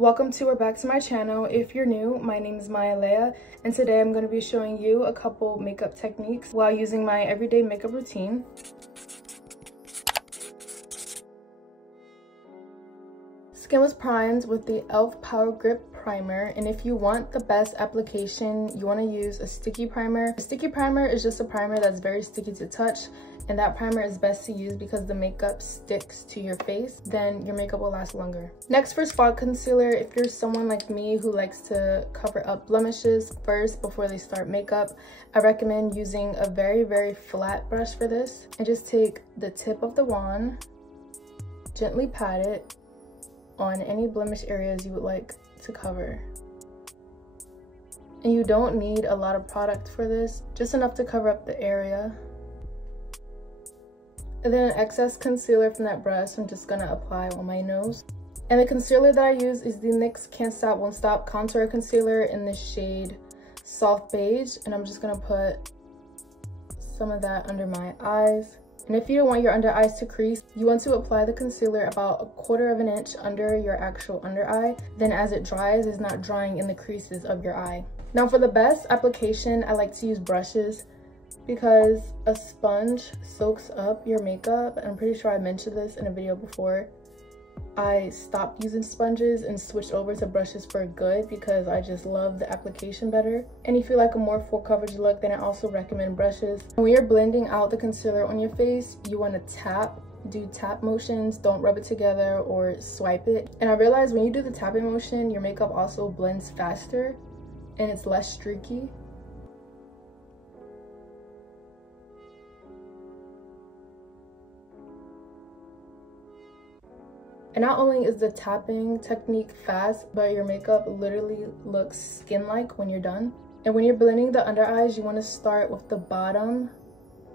Welcome to or back to my channel. If you're new, my name is Mialayaah, and today I'm going to be showing you a couple makeup techniques while using my everyday makeup routine. Skin was primed with the e.l.f. Power Grip Primer, and if you want the best application, you want to use a sticky primer. A sticky primer is just a primer that's very sticky to touch, and that primer is best to use because the makeup sticks to your face, then your makeup will last longer. Next, for spot concealer, if you're someone like me who likes to cover up blemishes first before they start makeup, I recommend using a very flat brush for this, and just take the tip of the wand, gently pat it on any blemish areas you would like to cover. And you don't need a lot of product for this, just enough to cover up the area. And then excess concealer from that brush, I'm just gonna apply on my nose. And the concealer that I use is the NYX Can't Stop Won't Stop Contour Concealer in the shade Soft Beige. And I'm just gonna put some of that under my eyes. And if you don't want your under eyes to crease, you want to apply the concealer about 1/4 of an inch under your actual under eye. Then as it dries, it's not drying in the creases of your eye. Now for the best application, I like to use brushes because a sponge soaks up your makeup. I'm pretty sure I mentioned this in a video before. I stopped using sponges and switched over to brushes for good because I just love the application better. And if you like a more full coverage look, then I also recommend brushes. When you're blending out the concealer on your face, you want to do tap motions. Don't rub it together or swipe it. And I realized when you do the tapping motion, your makeup also blends faster and it's less streaky. And not only is the tapping technique fast, but your makeup literally looks skin-like when you're done. And when you're blending the under eyes, you want to start with the bottom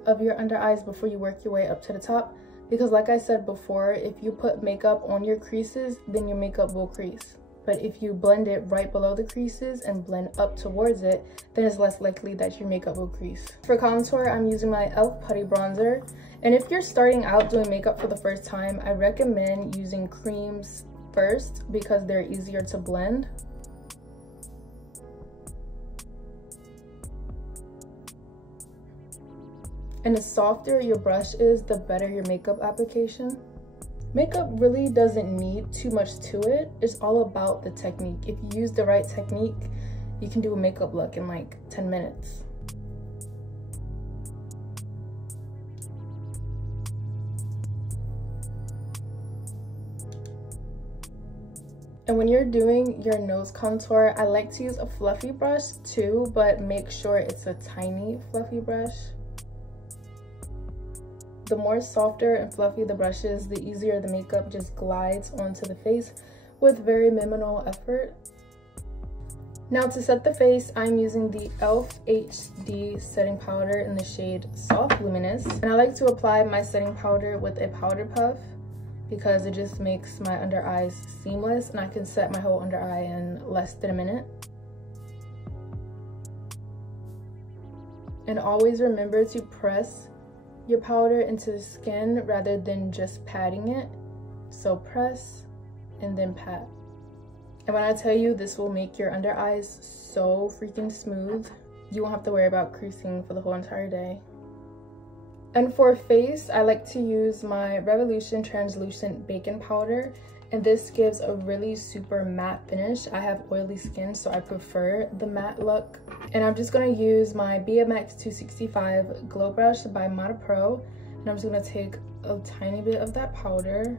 of your under eyes before you work your way up to the top. Because like I said before, if you put makeup on your creases, then your makeup will crease. But if you blend it right below the creases and blend up towards it, then it's less likely that your makeup will crease. For contour, I'm using my e.l.f. Putty Bronzer. And if you're starting out doing makeup for the first time, I recommend using creams first because they're easier to blend. And the softer your brush is, the better your makeup application. Makeup really doesn't need too much to it. It's all about the technique. If you use the right technique, you can do a makeup look in like 10 minutes. And when you're doing your nose contour, I like to use a fluffy brush too, but make sure it's a tiny fluffy brush. The more softer and fluffy the brush is, the easier the makeup just glides onto the face with very minimal effort. Now to set the face, I'm using the e.l.f. HD setting powder in the shade Soft Luminous. And I like to apply my setting powder with a powder puff because it just makes my under eyes seamless, and I can set my whole under eye in less than a minute. And always remember to press your powder into the skin rather than just patting it. So press and then pat. And when I tell you this will make your under eyes so freaking smooth, you won't have to worry about creasing for the whole entire day. And for face, I like to use my Revolution Translucent Bacon Powder, and this gives a really super matte finish. I have oily skin, so I prefer the matte look. And I'm just gonna use my BMX 265 Glow Brush by Mata Pro, and I'm just gonna take a tiny bit of that powder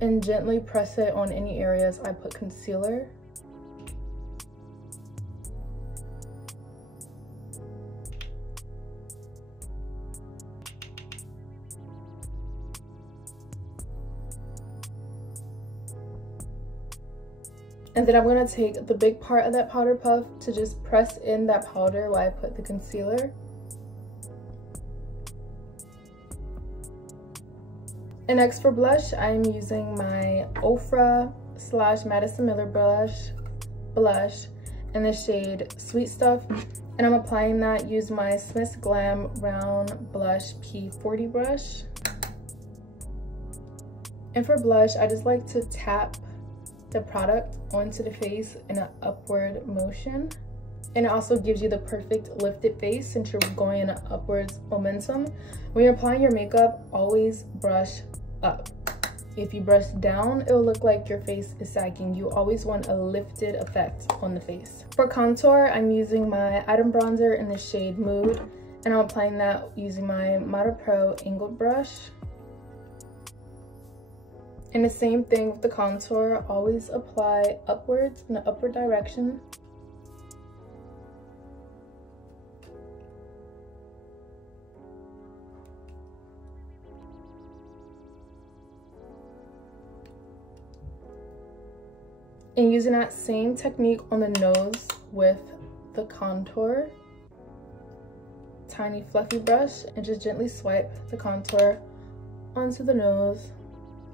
and gently press it on any areas I put concealer. And then I'm going to take the big part of that powder puff to just press in that powder while I put the concealer. And next for blush, I'm using my Ofra / Madison Miller blush in the shade Sweet Stuff. And I'm applying that using my Smith's Glam Round Blush P40 brush. And for blush, I just like to tap the product onto the face in an upward motion. And it also gives you the perfect lifted face since you're going in an upwards momentum. When you're applying your makeup, always brush up. If you brush down, it will look like your face is sagging. You always want a lifted effect on the face. For contour, I'm using my Item Bronzer in the shade Mood, and I'm applying that using my Model Pro angled brush. And the same thing with the contour, always apply upwards in the upward direction. And using that same technique on the nose with the contour. Tiny fluffy brush and just gently swipe the contour onto the nose.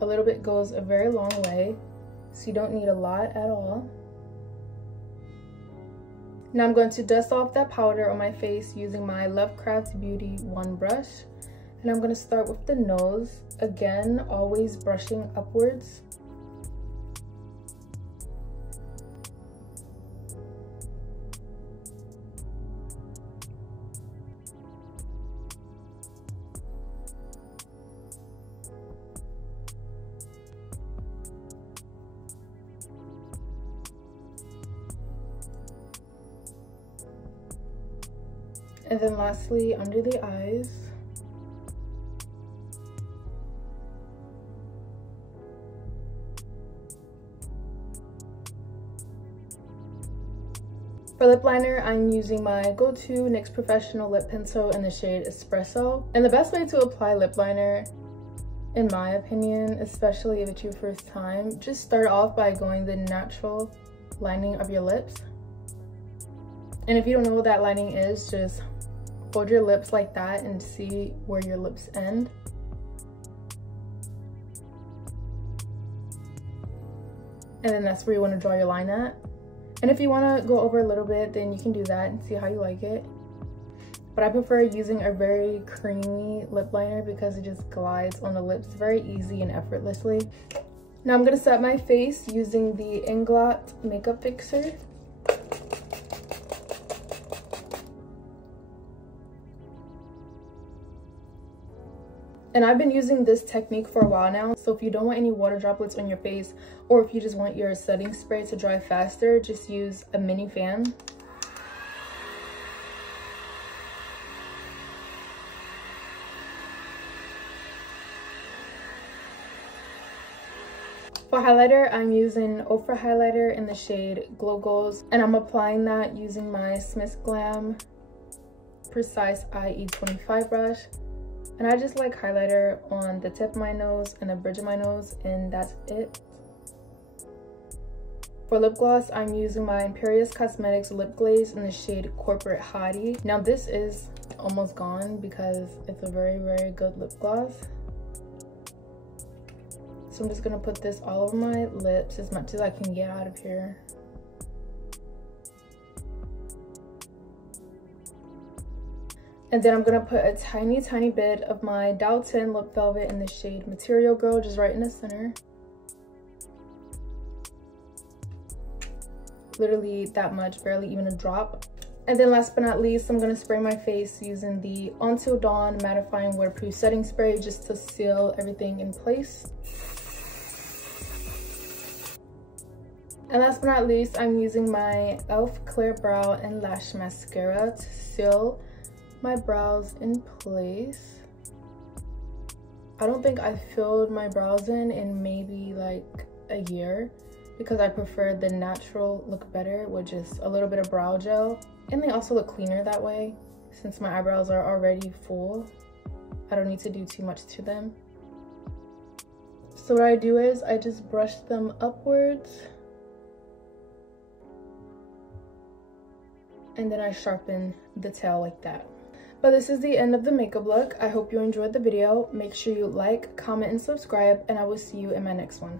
A little bit goes a very long way, so you don't need a lot at all. Now I'm going to dust off that powder on my face using my Lovecraft Beauty 1 brush. And I'm going to start with the nose. Again, always brushing upwards. And then lastly, under the eyes. For lip liner, I'm using my go-to NYX Professional Lip Pencil in the shade Espresso. And the best way to apply lip liner, in my opinion, especially if it's your first time, just start off by going the natural lining of your lips. And if you don't know what that lining is, just hold your lips like that and see where your lips end. And then that's where you want to draw your line at. And if you want to go over a little bit, then you can do that and see how you like it. But I prefer using a very creamy lip liner because it just glides on the lips very easy and effortlessly. Now I'm going to set my face using the Inglot Makeup Fixer. And I've been using this technique for a while now, so if you don't want any water droplets on your face, or if you just want your setting spray to dry faster, just use a mini fan. For highlighter, I'm using Ofra highlighter in the shade Glow Goals, and I'm applying that using my Smith Glam Precise IE25 brush. And I just like highlighter on the tip of my nose and the bridge of my nose, and that's it. For lip gloss, I'm using my Imperious Cosmetics lip glaze in the shade Corporate Hottie. Now this is almost gone because it's a very, very good lip gloss. So I'm just gonna put this all over my lips as much as I can get out of here. And then I'm gonna put a tiny, tiny bit of my Dow 10 Lip Velvet in the shade Material Girl, just right in the center. Literally that much, barely even a drop. And then last but not least, I'm gonna spray my face using the Until Dawn Mattifying Waterproof Setting Spray just to seal everything in place. And last but not least, I'm using my e.l.f. Clear Brow and Lash Mascara to seal my brows in place. I don't think I filled my brows in maybe like a year because I prefer the natural look better with just a little bit of brow gel, and they also look cleaner that way since my eyebrows are already full. I don't need to do too much to them. So what I do is I just brush them upwards and then I sharpen the tail like that. But this is the end of the makeup look. I hope you enjoyed the video. Make sure you like, comment, and subscribe, and I will see you in my next one.